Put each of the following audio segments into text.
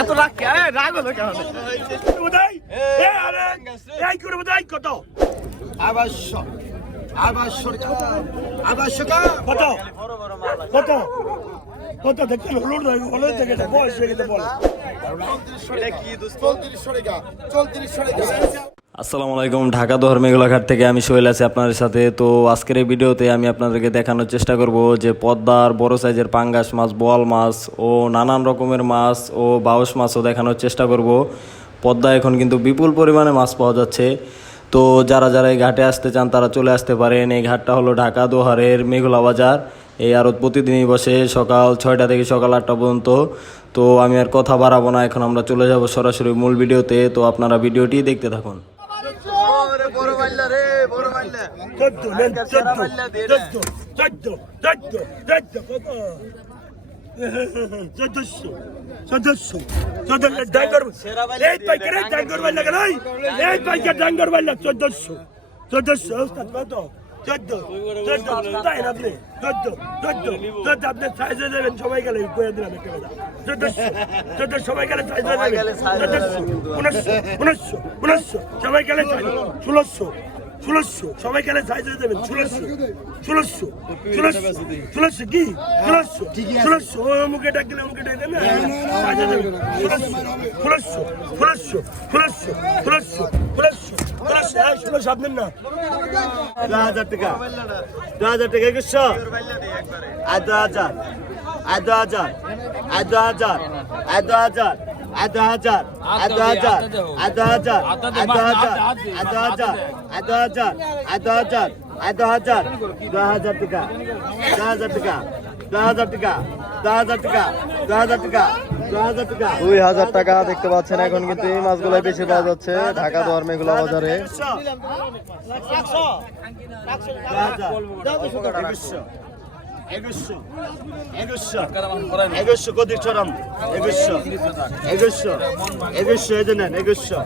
এত রাগ কে? রাগ হলো কেন? বোধহয় এ আরে এই করে বোধহয় কত? দেখতে হলো হলো থেকে বয়স হয়ে গেছে বল। টাকা চৌত্রিশশো টাকা। আসসালামু আলাইকুম, ঢাকা দহর মেঘলাঘাট থেকে আমি সোহেল আছি আপনাদের সাথে। তো আজকের এই ভিডিওতে আমি আপনাদেরকে দেখানোর চেষ্টা করব যে পদ্মার বড় সাইজের পাঙ্গাস মাছ, বোয়াল মাছ ও নানান রকমের মাছ ও বাউস মাছও দেখানোর চেষ্টা করব। পদ্মা এখন কিন্তু বিপুল পরিমাণে মাছ পাওয়া যাচ্ছে। তো যারা যারা এই ঘাটে আসতে চান, তারা চলে আসতে পারেন। এই ঘাটটা হলো ঢাকা দোহারের মেঘলা বাজার। এই আড়ত প্রতিদিনই বসে সকাল ছয়টা থেকে সকাল আটটা পর্যন্ত। তো আমি আর কথা বাড়াবো না, এখন আমরা চলে যাব সরাসরি মূল ভিডিওতে। তো আপনারা ভিডিওটি দেখতে থাকুন। চোদ্দ নেন চোদ্দ চোদ্দ চোদ্দ চোদ্দ চোদ্দ কত? চোদ্দশো চোদ্দশো চোদ্দশো ডাঙ্গর এই পাইকারে ডাঙ্গর বাইলা কেন এই? পাইকার ডাঙ্গর বাইলা চোদ্দশো চোদ্দশো কত? চোদ্দ চোদ্দ তাই আপনি? চোদ্দ চোদ্দ চোদ্দ আপনি সাইজে দেবেন সবাই গেলে করে দিলাম একটা কথা। চোদ্দশো চোদ্দ সবাই গেলে সাইজে দেবেন। চোদ্দশো উনিশশো উনিশশো উনিশশো সবাই গেলে ষোলোশো ষোলোশো সবাই গেলে সাইজে দেবেন ষোলোশো ষোলোশো ষোলোশো ষোলোশো কি? ষোলোশো ষোলোশো ও মুখে ডাক দিলে মুখে ডাক দেবে সাইজে দেবেন। ষোলোশো ষোলোশো ষোলোশো ষোলোশো ষোলোশো ষোলোশো হ্যাঁ ষোলোশো আপনার না। দু হাজার টাকা দু হাজার টাকা একুশশো। আর দু হাজার আর দু হাজার আর দু হাজার আর দু হাজার। দু হাজার দু হাজার আর হাজার দু হাজার দু হাজার দু হাজার দু হাজার আর হাজার দু হাজার টাকা দু হাজার টাকা দু হাজার টাকা দু হাজার টাকা দু হাজার টাকা দু হাজার টাকা দুই হাজার টাকা দেখতে পাচ্ছেন এখন কিন্তু এই মাছগুলো বেশি পাওয়া যাচ্ছে ঢাকা দোয়ার মেঘলা বাজারে একুশশো একুশশো একুশশো একুশশো কদি চরম একুশশো একুশশো একুশশো এই যে নেন একুশশো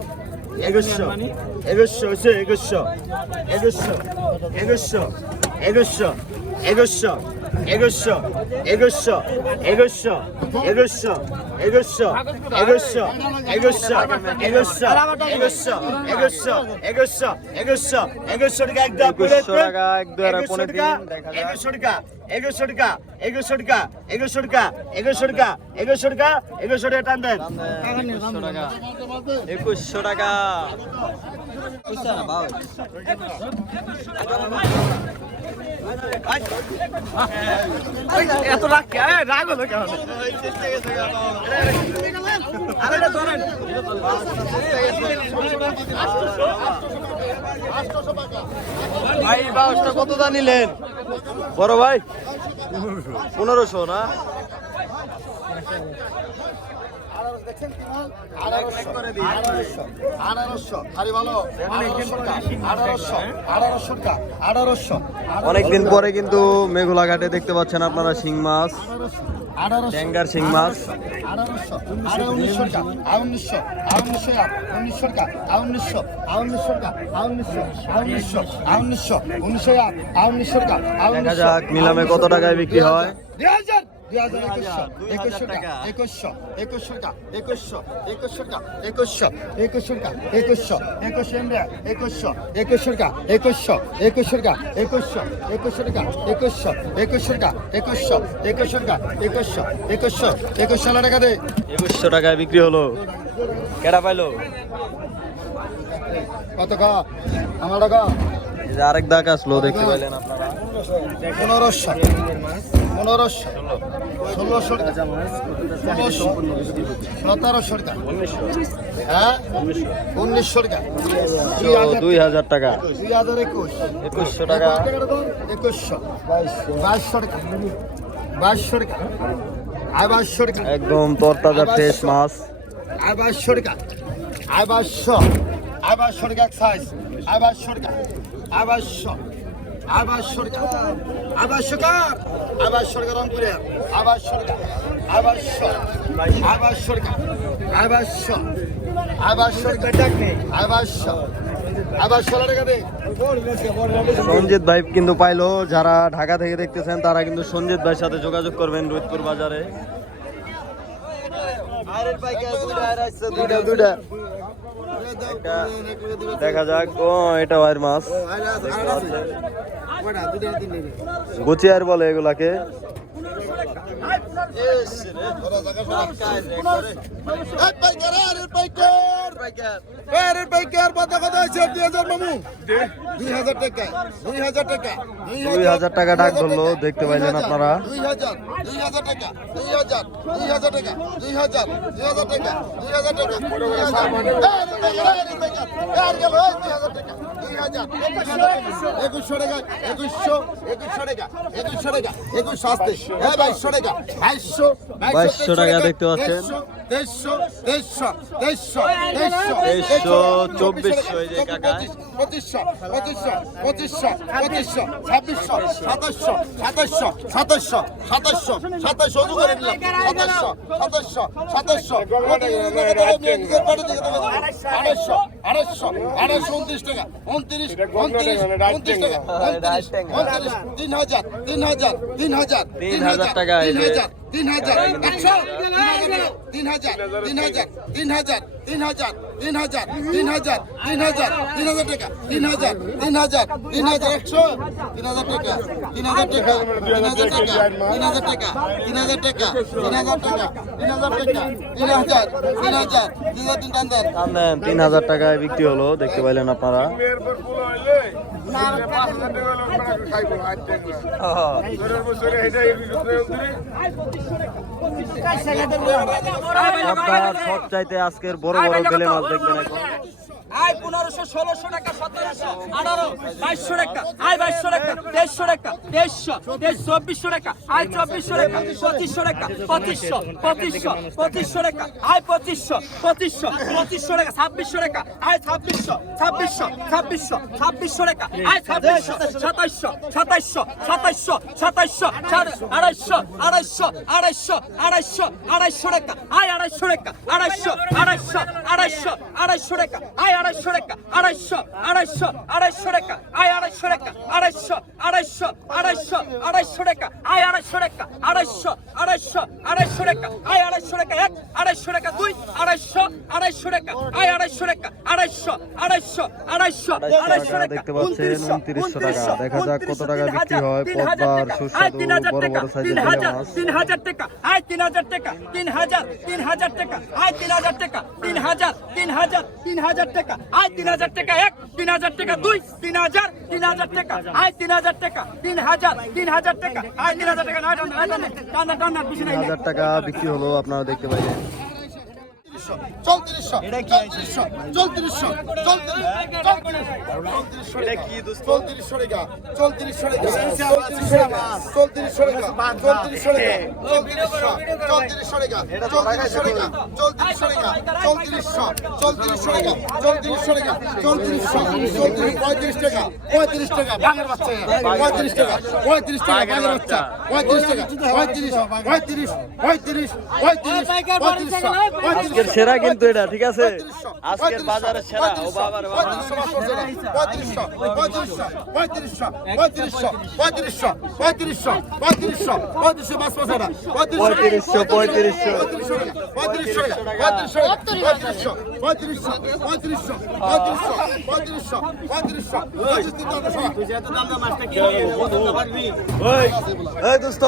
একুশশো একুশশো হচ্ছে একুশশো একুশশো একুশশো একুশশো একুশশো একুশশো একুশশো একুশশো একুশশো একুশশো একুশশো একুশশো একুশশো একুশশো একুশশো একুশশো একুশশো একুশশো টাকা একদম একুশশো টাকা, এক দুই আর পনেরো তিন, দেখা যাক। একুশশো টাকা একুশশো টাকা একুশশো টাকা একুশশো টাকা একুশশো টাকা একুশশো টাকা একুশশো টাকা টান দেন। একুশশো টাকা একুশশো টাকা। এত রাগ রাগ হলো ধরেন ভাই বাউসটা কত দা নিলেন? বড় ভাই? পনেরোশো না? অনেকদিন পরে কিন্তু মেঘলা ঘাটে দেখতে পাচ্ছেন আপনারা শিং মাছ। যাক নিলামে কত টাকায় বিক্রি হয়। দুই হাজার একুশশো একুশশো টাকা একুশশো একুশশো টাকা একুশশো একুশশো টাকা একুশশো একুশশো টাকা একুশশো একুশশো ইন্ডিয়া একুশশো একুশশো টাকা একুশশো একুশশো টাকা একুশশো একুশশো টাকা একুশশো একুশশো টাকা একুশশো একুশশো টাকা একুশশো একুশশো একুশশো টাকা দে একুশশো টাকায় বিক্রি হলো কেডা পাইলো কত কা আমার আরেক দাগ আসলো দেখতে পাইলেন আপনারা পনেরোশো পনেরোশো ষোলোশো টাকা। ষোলোশো সতেরোশো টাকা। হ্যাঁ? উনিশশো টাকা। দুই হাজার টাকা। দুই হাজার একুশ। একুশশো টাকা। একুশশো বাইশশো টাকা। বাইশশো টাকা। আয় বাইশশো টাকা। একদম তরতাজা ফ্রেশ মাছ। আয় বাইশশো টাকা। আয় বাইশশো আয় বাইশশো টাকা সাইজ আয় বাইশশো টাকা। আয় বাইশশো আবার সরকার আবার সরকার আবার সরকার রংপুরে, আবার সরকার আবার সরকার, আবার সঞ্জিত ভাই কিন্তু পাইলো, যারা ঢাকা থেকে দেখতেছেন, তারা কিন্তু সঞ্জিত ভাইয়ের সাথে যোগাযোগ করবেন রোহিতপুর বাজারে। দুটা আচ্ছা, দেখা যাক। ও এটা ওয়ার মাছ। গুচিয়ার বলে এগুলাকে। দুই হাজার টাকা ডাক ধরলো দেখতে পাইলেন আপনারা। দুই হাজার দুই হাজার টাকা দুই হাজার দুই হাজার টাকা দুই হাজার দুই হাজার টাকা দুই হাজার টাকা দুই হাজার টাকা একুশশো টাকা, একুশশো একুশশো টাকা একুশশো টাকা, একুশশো আসতে। হ্যাঁ বাইশশো টাকা। বাইশশো বাইশশো টাকা দেখতে পাচ্ছেন। দেড়শো দেড়শো দেড়শো তেইশশো, চব্বিশশো। পঁচিশশো পঁচিশশো পঁচিশশো পঁচিশশো ছাব্বিশশো সাতাশশো সাতাশশো সাতাশশো সাতাশশো সাতাশশো অজু করে নিলাম। সাতাশশো সাতাশশো সাতাশশো। আড়াইশো আড়াইশো আড়াইশো উনত্রিশ টাকা। উনত্রিশ উনত্রিশ উনত্রিশ টাকা। উনত্রিশ উনত্রিশ তিন হাজার তিন হাজার তিন হাজার তিন হাজার তিন। হাজার তিন হাজার একশো। তিন হাজার। তিন হাজার তিন হাজার তিন হাজার তিন হাজার তিন হাজার তিন হাজার তিন হাজার টাকা তিন হাজার তিন হাজার তিন হাজার একশো তিন হাজার টাকা তিন হাজার টাকা তিন হাজার টাকা তিন হাজার টাকা তিন হাজার টাকা তিন হাজার টাকা তিন হাজার টাকা তিন হাজার তিন হাজার তিন হাজার তিন টান তিন হাজার টাকায় বিক্রি হলো, দেখতে পাইলেন আপনারা। আপনার সব চাইতে আজকের বড় বড় বেলে মাছ দেখবেন এখন। পনেরোশো ষোলোশো টাকা, সতেরোশো, আঠারো, বাইশশো টাকা, আয় বাইশশো টাকা, তেইশশো টাকা, তেইশশো, তেইশ, চব্বিশশো টাকা, আয় চব্বিশশো টাকা, পঁচিশশো টাকা, পঁচিশশো পঁচিশশো পঁচিশশো টাকা, আয় পঁচিশশো পঁচিশশো পঁচিশশো টাকা, ছাব্বিশশো টাকা, আয় ছাব্বিশশো ছাব্বিশশো ছাব্বিশশো ছাব্বিশশো টাকা, আয় ছাব্বিশশো, সাতাইশশো সাতাইশশো সাতাইশশো সাতাইশশো আড়াইশো আড়াইশো আড়াইশো আড়াইশো আড়াইশো টাকা, আয় আড়াইশো টাকা আড়াইশো আড়াইশো আড়াইশো আড়াইশো টাকা, আয় আড়াইশো টাকা আড়াইশো আড়াইশো আড়াইশো টাকা। আয় আড়াইশো টাকা আড়াইশো আড়াইশো আড়াইশো আড়াইশো টাকা। আয় আড়াইশো টাকা আড়াইশো আড়াইশো আড়াইশো টাকা। আয় আড়াইশো টাকা এক আড়াইশো টাকা দুই আড়াইশো আড়াইশো টাকা। আয় আড়াইশো টাকা আড়াইশো আড়াইশো আড়াইশো আড়াইশো টাকা দেখতে পাচ্ছেন, 2900 টাকা। দেখা যাক কত টাকা তিন বিক্রি হাজার, হয়। তিন হাজার পদ্মার টাকা, সুস্বাদু তিন হাজার বড় টাকা, বড় সাইজের তিন হাজার, মাছ। তিন হাজার টাকা। আয় তিন হাজার টাকা তিন হাজার তিন হাজার টাকা। আয় তিন হাজার টাকা তিন হাজার তিন হাজার তিন হাজার টাকা। আয় তিন হাজার টাকা এক তিন হাজার টাকা দুই তিন হাজার তিন হাজার টাকা আয় তিন হাজার টাকা তিন হাজার তিন হাজার টাকা আয় তিন হাজার টাকা নয় টানা নয় টানা টানা টানা বেশি নাই তিন হাজার টাকা বিক্রি হলো আপনারা দেখতে পাইলেন চৌত্রিশশো চৌত্রিশশো চৌত্রিশশো চৌত্রিশশো চৌত্রিশশো টাকা চৌত্রিশশো টাকা চৌত্রিশশো টাকা চৌত্রিশশো টাকা চৌত্রিশশো টাকা চৌত্রিশশো টাকা চৌত্রিশশো টাকা চৌত্রিশশো চৌত্রিশশো টাকা চৌত্রিশশো টাকা চৌত্রিশশো চৌত্রিশ পঁয়ত্রিশ টাকা পঁয়ত্রিশ টাকা বাঘের বাচ্চা পঁয়ত্রিশ টাকা পঁয়ত্রিশ টাকা বাঘের বাচ্চা পঁয়ত্রিশ টাকা পঁয়ত্রিশ পঁয়ত্রিশ পঁয়ত্রিশ পঁয়ত্রিশ পঁয়ত্রিশ আজকের সেরা কিন্তু এটা ঠিক আছে আজকের বাজারে সেরা ও বাবার পঁয়ত্রিশশো পঁয়ত্রিশশো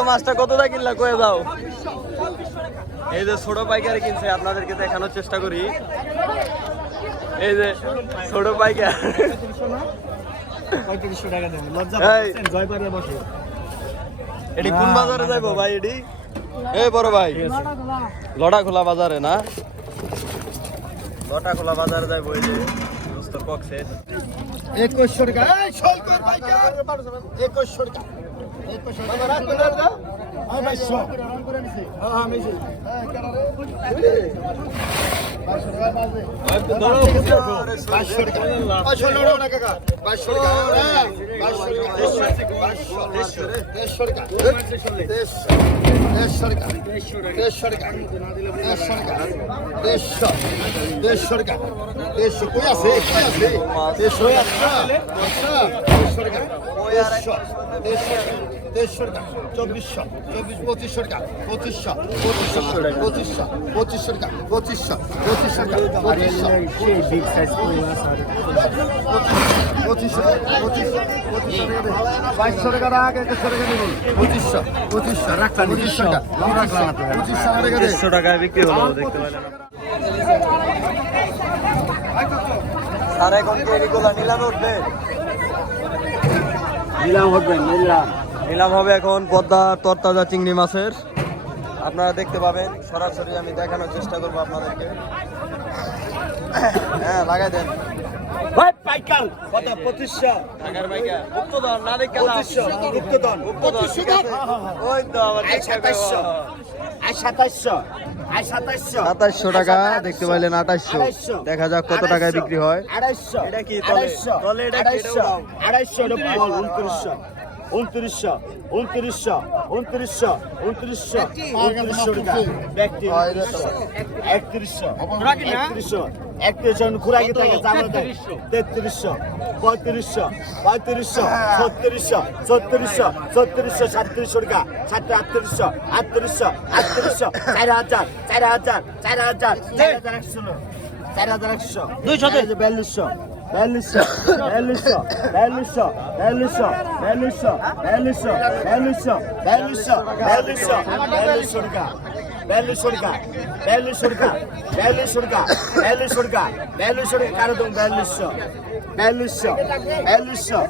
মাছটা কত দা কিনলা কয়ে যাও এই যে ছোট পাইকারি কিনছে আপনাদেরকে দেখানোর চেষ্টা করি। এই যে ছোট পাইকার। এটি কোন বাজারে যাইবো ভাই এটি? এই বড় ভাই। লড়া খোলা বাজারে না? লটা খোলা বাজারে যাইবো এই যে। একুশশো টাকা। এই একুশশো টাকা। একুশশো টাকা। Ah, mais só. Ah, mais aí. Vai chorar, vai fazer. Vai chorar, vai chorar. Vai chorar, vai chorar. Vai chorar, vai chorar. তেইশশো টাকা চব্বিশশো চব্বিশ পঁচিশশো টাকা পঁচিশশো পঁচিশশো পঁচিশশো পঁচিশশো টাকা পঁচিশশো পঁচিশশো টাকা পঁচিশশো পঁচিশশো পঁচিশশো বাইশশো টাকা রাখ পঁচিশশো। পঁচিশশো রাখলাম পঁচিশশো। টাকা। পঁচিশশো। টাকা দেড়শো টাকায় বিক্রি হলো দেখতে পেলেন আর এখন কি এগুলো নিলামে উঠবে? নিলাম হবে নিলাম। নিলাম হবে এখন পদ্মা তরতাজা চিংড়ি মাছের। আপনারা দেখতে পাবেন সরাসরি আমি দেখানোর চেষ্টা করব আপনাদেরকে। হ্যাঁ লাগাই দেন। ভাই পাইকাল। কত? পঁচিশশো। গুপ্তধন না দেখে পঁচিশশো গুপ্তধন পঁচিশশো ওই তো আমার সাতাইশশো। সাতাইশশো। টাকা দেখতে পাইলেন আঠাইশশো। দেখা যাক কত টাকায় বিক্রি হয়। আড়াইশো এটা কি? আড়াইশো আড়াইশো উনত্রিশশো উনত্রিশশো উনত্রিশশো উনত্রিশশো উনত্রিশশো টাকা। ব্যক্তি একত্রিশশো একত্রিশশো একত্রিশশো খুরাকি থাকে চামড়া দেয়। তেত্রিশশো। পঁয়ত্রিশশো পঁয়ত্রিশশো ছত্রিশশো ছত্রিশশো ছত্রিশশো সাতত্রিশশো টাকা। সাত আটত্রিশশো আটত্রিশশো আটত্রিশশো চার হাজার চার হাজার চার হাজার চার হাজার একশো চার হাজার একশো। দুইশো বিয়াল্লিশশো বিয়াল্লিশশো বিয়াল্লিশশো বিয়াল্লিশশো বিয়াল্লিশশো বিয়াল্লিশশো বিয়াল্লিশশো বিয়াল্লিশশো বিয়াল্লিশশো বিয়াল্লিশশো বিয়াল্লিশশো টাকা বিয়াল্লিশশো টাকা বিয়াল্লিশশো টাকা বিয়াল্লিশশো টাকা বিয়াল্লিশশো টাকা বিয়াল্লিশশো টাকা কারও তুমি বিয়াল্লিশশো বিয়াল্লিশশো বিয়াল্লিশশো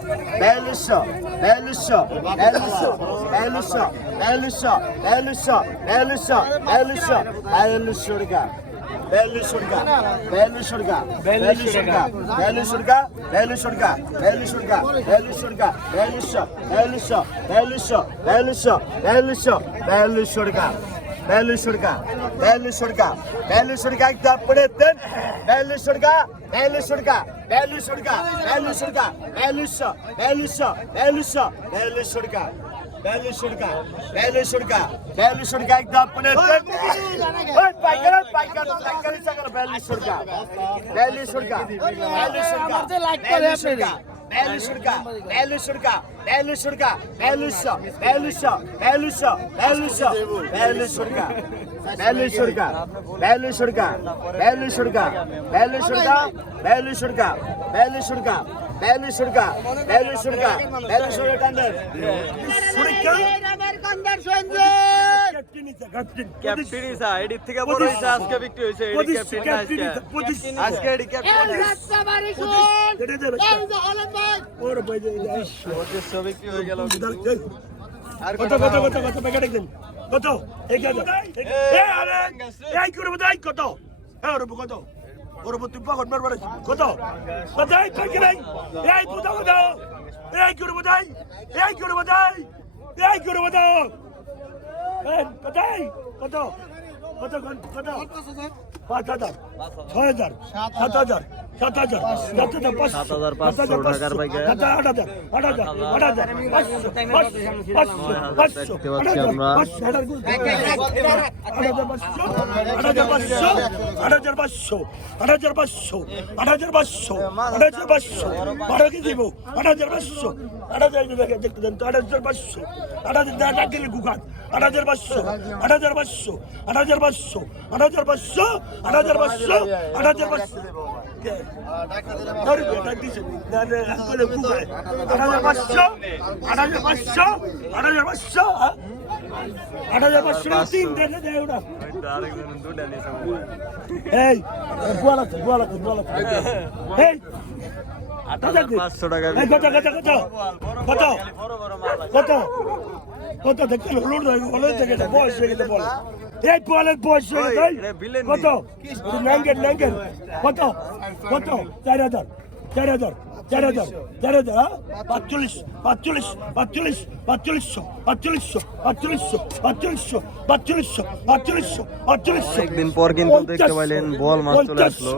বিয়াল্লিশশো বিয়াল্লিশশো বিয়াল্লিশশো বিয়াল্লিশশো বিয়াল্লিশশো বিয়াল্লিশশো বিয়াল্লিশশো বিয়াল্লিশশো বেয়াল্লিশশো টাকা বেয়াল্লিশশো টাকা বেয়াল্লিশশো টাকা বেয়াল্লিশশো টাকা বেয়াল্লিশশো টাকা বেয়াল্লিশশো টাকা বেয়াল্লিশশো টাকা বেয়াল্লিশশো বেয়াল্লিশশো বেয়াল্লিশশো বেয়াল্লিশশো বেয়াল্লিশশো টাকা বেয়াল্লিশশো টাকা বেয়াল্লিশশো টাকা বেয়াল্লিশশো টাকা একটু পড়ে দেন বেয়াল্লিশশো টাকা বেয়াল্লিশশো টাকা বেয়াল্লিশশো টাকা বেয়াল্লিশশো টাকা বেয়াল্লিশশো বেয়াল্লিশশো বেয়াল্লিশশো বেয়াল্লিশশো টাকা बयालीस सौ का बयालीस सौ का बयालीस सौ का एकदम अपने बयालीस सौ का बयालीस सौ का বিয়াল্লিশশো বিয়াল্লিশশো টাকা বিয়াল্লিশশো টাকা বিয়াল্লিশশো বিয়াল্লিশশো বিয়াল্লিশশো বিয়াল্লিশশো বিয়াল্লিশশো টাকা বিয়াল্লিশশো টাকা বিয়াল্লিশশো টাকা বিয়াল্লিশশো টাকা বিয়াল্লিশশো টাকা বিয়াল্লিশশো টাকা বিয়াল্লিশশো টাকা বিয়াল্লিশশো টাকা বিয়াল্লিশশো টাকা বিয়াল্লিশশো টাকা সুরিকা ক্যাপ্টেনিসা এডি থেকে বড় কত কত কত কত প্যাকেট একদম কত? এক হাজার। এ আরে এই করে বদাই কত? হ্যাঁ ওর কত? ওর তুই পাগল মারবার কত? বদাই এই বুদা বদাও এই করে বদাই এই করে বদাই এই করে বদাও কত কত কত কত পাঁচ হাজার ছয় হাজার সাত হাজার সাত হাজার সাত হাজার পাঁচশো সাত হাজার পাঁচশো। সাত হাজার আট হাজার আট হাজার আট হাজার পাঁচশো পাঁচশো পাঁচশো পাঁচশো দেখতে পাচ্ছি আমরা। আট হাজার পাঁচশো আট হাজার পাঁচশো আট হাজার পাঁচশো আট হাজার পাঁচশো আট হাজার পাঁচশো বারো কি দিব আট হাজার পাঁচশো আট হাজার দেখে দেখতে দেন তো আট হাজার পাঁচশো আট হাজার টাকা দিলে গুকাত আট হাজার পাঁচশো আট হাজার পাঁচশো আট হাজার পাঁচশো আট হাজার পাঁচশো আট হাজার পাঁচশো আট হাজার পাঁচশো আট হাজার পাঁচশো আট হাজার পাঁচশো আট হাজার পাঁচশো আট হাজার পাঁচশো তিন দেখে দেয় ওটা আরেকজন দুটা নিছে এই গোয়াল আছে গোয়াল আছে গোয়াল আছে। এই। আট হাজার পাঁচশো টাকা কত কত কত কত বড় বড় মাল আছে। কত কত দেখতে লোড হয়ে থেকে বয়স হয়ে গেছে বল এই বলেন বয়স কত নাঙ্গের নাঙ্গের কত কত চার হাজার চার হাজার চার হাজার চার হাজার? পাঁচচল্লিশ পাঁচচল্লিশ পাঁচচল্লিশ পাঁচচল্লিশশো পাঁচচল্লিশশো পাঁচচল্লিশশো পাঁচচল্লিশশো পাঁচচল্লিশশো পাঁচচল্লিশশো পাঁচচল্লিশশো অনেকদিন পর কিন্তু দেখতে পাইলেন বল মাছ চলে আসলো।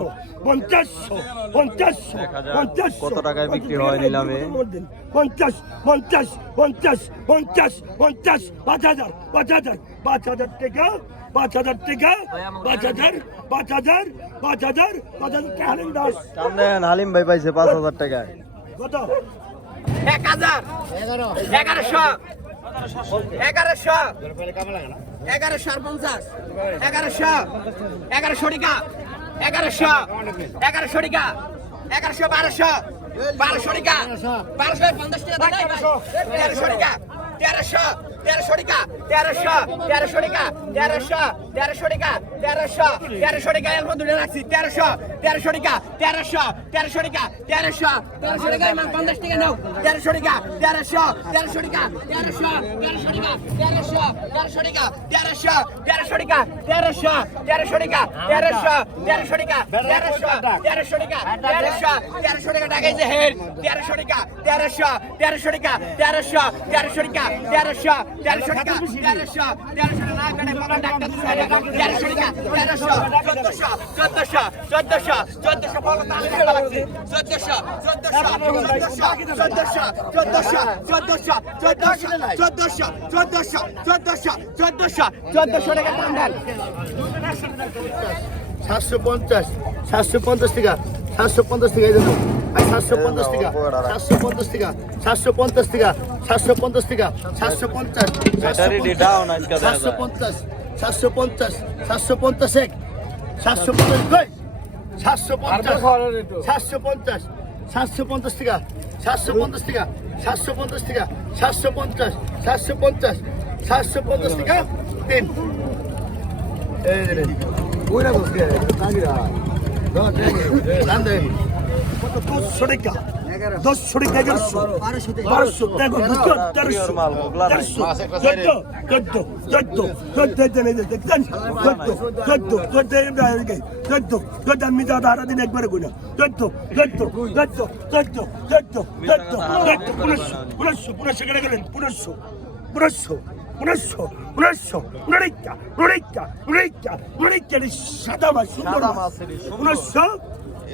পঞ্চাশশো পঞ্চাশশো পঞ্চাশশো কত টাকায় বিক্রি হয় নিলামে। পঞ্চাশ পঞ্চাশ পঞ্চাশ পঞ্চাশ পঞ্চাশ পঞ্চাশ পাঁচ হাজার পাঁচ হাজার পাঁচ হাজার টাকা পাঁচ হাজার টাকা পাঁচ হাজার পাঁচ হাজার পাঁচ হাজার পাঁচ হাজার টাকা হালিম দাস? হালিম ভাই পাইছে পাঁচ হাজার টাকা কত? এক হাজার। এগারোশো। এগারোশো। এগারোশো আর পঞ্চাশ। এগারোশো। এগারোশো টাকা এগারোশো। এগারোশো টাকা এগারোশো বারোশো। বারোশো টাকা বারোশো। পঞ্চাশ টাকা। তেরোশো। টাকা তেরোশো। তেরোশো টাকা তেরোশো তেরোশো টাকা তেরোশো তেরোশো টাকা তেরোশো তেরোশো টাকা এর মধ্যে রাখছি তেরোশো তেরোশো টাকা তেরোশো তেরোশো টাকা তেরোশো তেরোশো টাকা আমার পঞ্চাশ টাকা নাও তেরোশো টাকা তেরোশো তেরোশো টাকা তেরোশো তেরোশো টাকা তেরোশো তেরোশো টাকা তেরোশো তেরোশো টাকা তেরোশো তেরোশো টাকা তেরোশো তেরোশো টাকা তেরোশো তেরোশো টাকা তেরোশো তেরোশো টাকা টাকা যে হের তেরোশো টাকা তেরোশো তেরোশো টাকা তেরোশো তেরোশো টাকা তেরোশো তেরোশো টাকা তেরোশো তেরোশো টাকা না কাটে মনে ডাক্তার তেরোশো টাকা তেরোশো চোদ্দশো চোদ্দশো চোদ্দশো চোদ্দশো বলো তাহলে ভালো লাগছে চোদ্দশো চোদ্দশো চোদ্দশো চোদ্দশো চোদ্দশো চোদ্দশো চোদ্দশো চোদ্দশো চোদ্দশো চোদ্দশো চোদ্দশো টাকা দাম সাতশো পঞ্চাশ সাতশো পঞ্চাশ টাকা সাতশো পঞ্চাশ টাকা এই সাতশো পঞ্চাশ টাকা সাতশো পঞ্চাশ টাকা সাতশো পঞ্চাশ টাকা সাতশো পঞ্চাশ টাকা সাতশো পঞ্চাশ সাতশো। পঞ্চাশ সাতশো পঞ্চাশ সাতশো পঞ্চাশ এক সাতশো পঞ্চাশ সাতশো পঞ্চাশ সাতশো পঞ্চাশ সাতশো পঞ্চাশ টাকা সাতশো পঞ্চাশ টাকা সাতশো পঞ্চাশ টাকা সাতশো পঞ্চাশ সাতশো পঞ্চাশ সাতশো পঞ্চাশ টাকা তিন। ওইটা বসে দশশো টাকা দশশো টাকা এগারোশো বারোশো দেখো তেরোশো তেরোশো চোদ্দ চোদ্দ চোদ্দ চোদ্দ দেন চোদ্দ চোদ্দ চোদ্দ চোদ্দ চোদ্দ আমি যা হারা দিন একবারে গুণা চোদ্দ চোদ্দ চোদ্দ চোদ্দ চোদ্দ চোদ্দ চোদ্দ পুনশো পুনশো পুনশো কেটে গেলেন পুনশো পুনশো পুনশো পুনশো উনরিকা উনরিকা উনরিকা উনরিকা সাদা মাছ সুন্দর মাছ পুনশো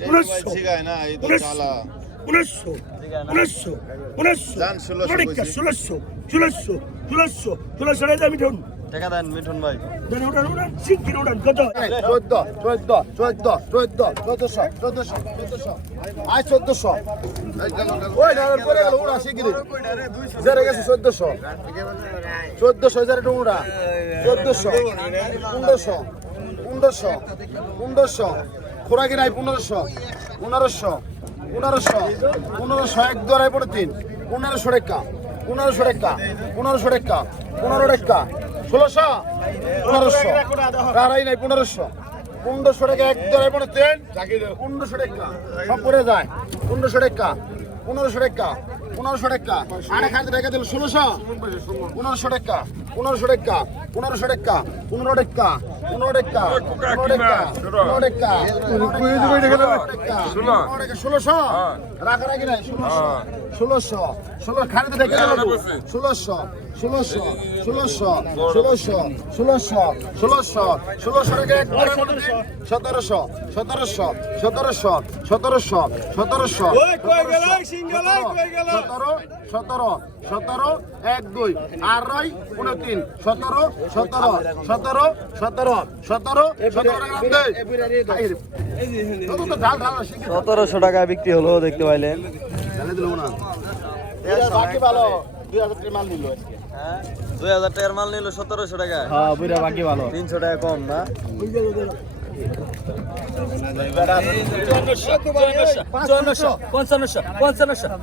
উনিশশো উনিশশো উনিশশো উনিশশো পরীক্ষা ষোলোশো ষোলোশো ষোলোশো ষোলোশো রাজা মিঠুন। টাকা মিঠুন ভাই। দেন ওটা ওটা শিগগির ওটা কত 14 14 14 14 1400 1400 আই 1400 ওই ডালার পরে গেল ওটা শিগগির জেরে গেছে 1400 1400 জেরে ওটা 1400 1500 1500 খোরাকি নাই পনেরোশো পনেরোশো পনেরোশো পনেরোশো এক দোয়ারাই পড়ে তিন পনেরোশো টাকা পনেরোশো টাকা পনেরোশো টাকা পনেরো টাকা ষোলোশো পনেরোশো আড়াই নাই পনেরোশো পনেরোশো টাকা এক দোয়ারাই পড়ে তিন পনেরোশো টাকা সব পড়ে যায় পনেরোশো টাকা পনেরোশো টাকা পনেরোশো টাকা আড়াই খাতে টাকা দিল ষোলোশো পনেরোশো টাকা পনেরোশো টাকা পনেরোশো টাকা পনেরো টাকা ষোলোশো রাখা রাখি নাই ষোলোশো ষোলোশো ষোলো খারিতে দেখে ষোলোশো ষোলোশো ষোলোশো ষোলোশো ষোলোশো ষোলোশো ষোলোশো সতেরোশো সতেরোশো সতেরোশো সতেরোশো সতেরোশো সতেরো সতেরো সতেরো এক দুই আর রয় উনতিন সতেরো সতেরো সতেরো সতেরো সতেরোশো টাকা বিক্রি হলো দেখতে পাইলেন। দুই হাজার টাকার মাল নিল সতেরোশো টাকা বাকি ভালো। তিনশো টাকা কম না? পঞ্চান্নশো পঞ্চান্নশো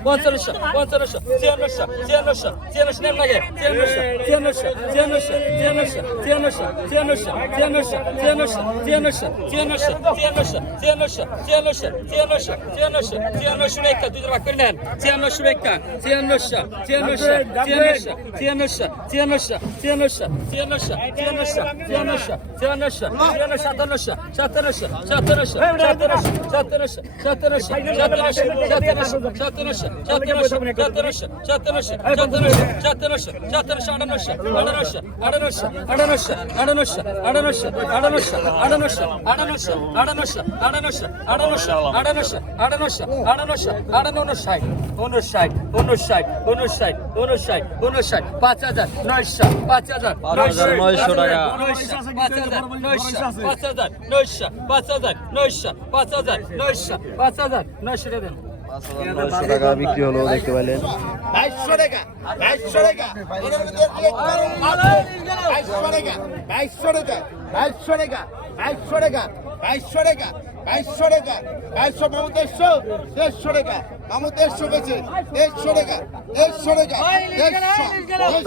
পঞ্চান্নশো পঞ্চান্নশো ছিয়ান্নশো ছিয়ান্নশো ছিয়ান্নশো নেন লাগে ছিয়ান্নশো ছিয়ান্নশো ছিয়ান্নশো ছিয়ান্নশো ছিয়ান্নশো ছিয়ান্নশো ছিয়ান্নশো ছিয়ান্নশো ছিয়ান্নশো ছিয়ান্নশো ছিয়ান্নশো ছিয়ান্নশো ছিয়ান্নশো ছিয়ান্নশো ছিয়ান্নশো একটা দুই ভাগ করে নেন ছিয়ান্নশো একটা ছিয়ান্নশো ছিয়ান্নশো ছিয়ান্নশো ছিয়ান্নশো ছিয়ান্নশো ছিয়ান্নশো ছিয়ান্নশো ছিয়ান্নশো ছিয়ান্নশো ছিয়ান্নশো ছিয়ান্নশো সাতান্নশো সতেরোশো সতেরোশো সতেরোশো সতেরোশো সতেরোশো সতেরোশো সতেরোশো সতেরোশো সতেরোশো সতেরোশো আটান্নশো আটান্নশো আটান্নশো আটান্নশো আটান্নশো আটান্নশো আটান্নশো আটান্নশো আটান্নশো আটান্নশো আটান্নশো আটান্নশো আটান্নশো আটান্নশো আটান্ন ষাট উনষাট উনষাট উনষাট উনষাট উনষাট পাঁচ হাজার নয়শো পাঁচ হাজার নয়শো টাকা। পাঁচ হাজার নয়শো পাঁচ হাজার নয়শো পাঁচ হাজার নয়শো পাঁচ হাজার নয়শো পাঁচ হাজার নয়শো দেন। নয়শো টাকা বিক্রি হলো দেখতে পাইলেন। বাইশশো টাকা। বাইশশো টাকা বাইশশো টাকা বাইশশো টাকা বাইশশো টাকা বাইশশো টাকা। বাইশশো টাকা বাইশশো টাকা বাইশশো মামু দেড়শো টাকা মামু দেড়শো বেছে দেড়শো টাকা দেড়শো টাকা দেড়শো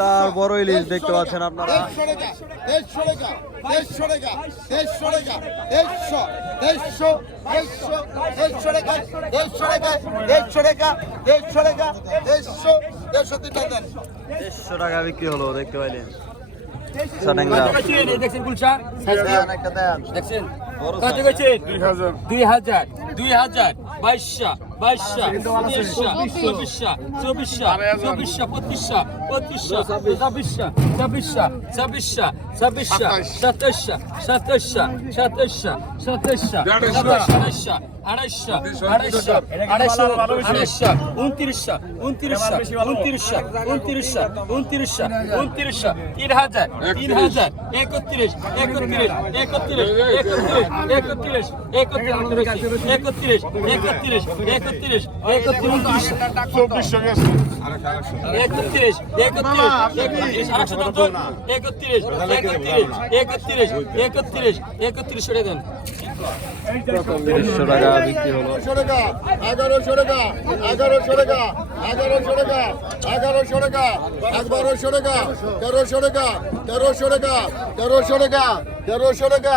তার বড় ইলিশ দেখতে পাচ্ছেন আপনারা দেড়শো টাকা দেড়শো টাকা দেড়শো টাকা দেড়শো টাকা দেড়শো দেড়শো দেড়শো দেড়শো টাকা দেড়শো টাকা দেড়শো টাকা দেড়শো টাকা দেড়শো দেড়শো তিনটা দেন দেড়শো টাকা বিক্রি হলো দেখতে পাইলেন দেখছেন কত গেছে দুই হাজার। দুই হাজার বাইশশো বাইশশো তেইশশো চব্বিশশো চব্বিশশো। চব্বিশশো পঁচিশশো পঁচিশশো ছাব্বিশশো ছাব্বিশশো ছাব্বিশশো ছাব্বিশশো সাতাশশো সাতাশশো সাতাশশো সাতাশশো আড়াইশো আড়াইশো আড়াইশো আড়াইশো আড়াইশো উনত্রিশশো উনত্রিশশো উনত্রিশশো উনত্রিশশো উনত্রিশশো উনত্রিশশো তিন হাজার তিন হাজার একত্রিশ একত্রিশ একত্রিশ একত্রিশ একত্রিশ একত্রিশ একত্রিশ একত্রিশ একত্রিশ একত্রিশ একত্রিশ। একত্রিশ একত্রিশ আটশো দশ একত্রিশ একত্রিশ একত্রিশ একত্রিশ একত্রিশ সরে দেন। দেড়শো টাকা বিক্রি হলো এগারোশো টাকা এগারোশো টাকা এগারোশো টাকা এগারোশো টাকা এগারোশো টাকা তেরোশো টাকা তেরোশো টাকা তেরোশো টাকা তেরোশো টাকা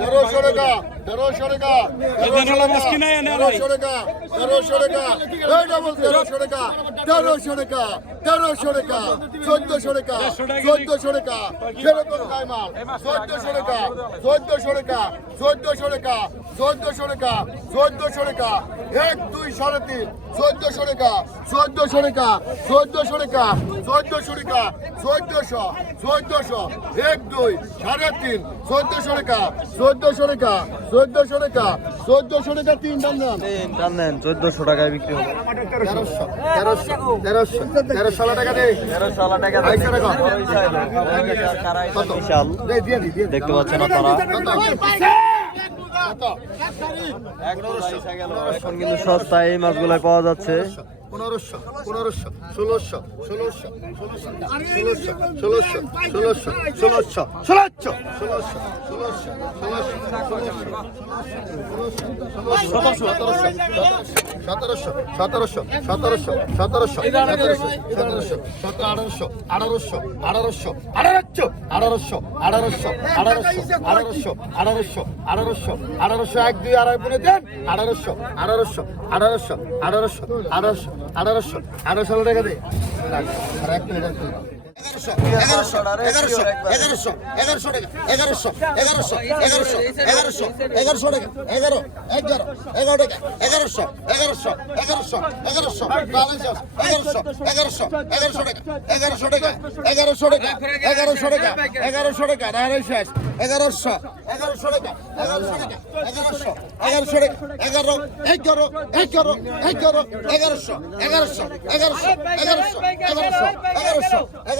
তেরোশো টাকা তেরোশো টাকা তেরোশো টাকা তেরোশো টাকা তেরোশো টাকা এই ডাবল তেরোশো টাকা তেরোশো টাকা তেরোশো টাকা চোদ্দশো টাকা চোদ্দশো টাকা সেরকম গায়ে মাল চোদ্দশো টাকা চোদ্দশো টাকা চোদ্দশো টাকা চোদ্দশো টাকা চোদ্দশো টাকা এক দুই সাড়ে তিন চোদ্দশো টাকা চোদ্দশো টাকা চোদ্দশো টাকা চোদ্দশো টাকা চোদ্দশো চোদ্দশো এক দুই সাড়ে তিন চোদ্দশো টাকা চোদ্দশো টাকা চোদ্দশো টাকা চোদ্দশো টাকা তিন দাম দাম টান দেন চোদ্দশো টাকায় বিক্রি হলো তেরোশো তেরোশো তেরোশো তেরোশো টাকা দে তেরোশো টাকা। দেখতে পাচ্ছেন আপনারা? এখন কিন্তু সস্তায় এই মাছগুলো পাওয়া যাচ্ছে। পনেরোশো পনেরোশো ষোলোশো ষোলোশো ষোলোশো ষোলোশো ষোলোশো ষোলোশো ষোলোশো ষোলোশো ষোলোশো সতেরোশো সতেরোশো সতেরোশো সতেরোশো সতেরোশো সতেরোশো সতেরো আঠারোশো আঠারোশো আঠারোশো আঠারোশো আঠারোশো আঠারোশো আঠারোশো আঠারোশো আঠারোশো আঠারোশো এক দুই আড়াই পনেরো দেন আঠারোশো আঠারোশো আঠারোশো আঠারোশো আঠারোশো আঠারোশো আঠারোশো আঠারোশো টাকা দে। আর এক প্লেট এক মিনিট এগারোশো এগারোশো টাকা এগারোশো এগারোশো এগারো এগারো এগারো এগারো এগারোশো এগারোশো এগারোশো এগারোশো এগারোশো এগারোশো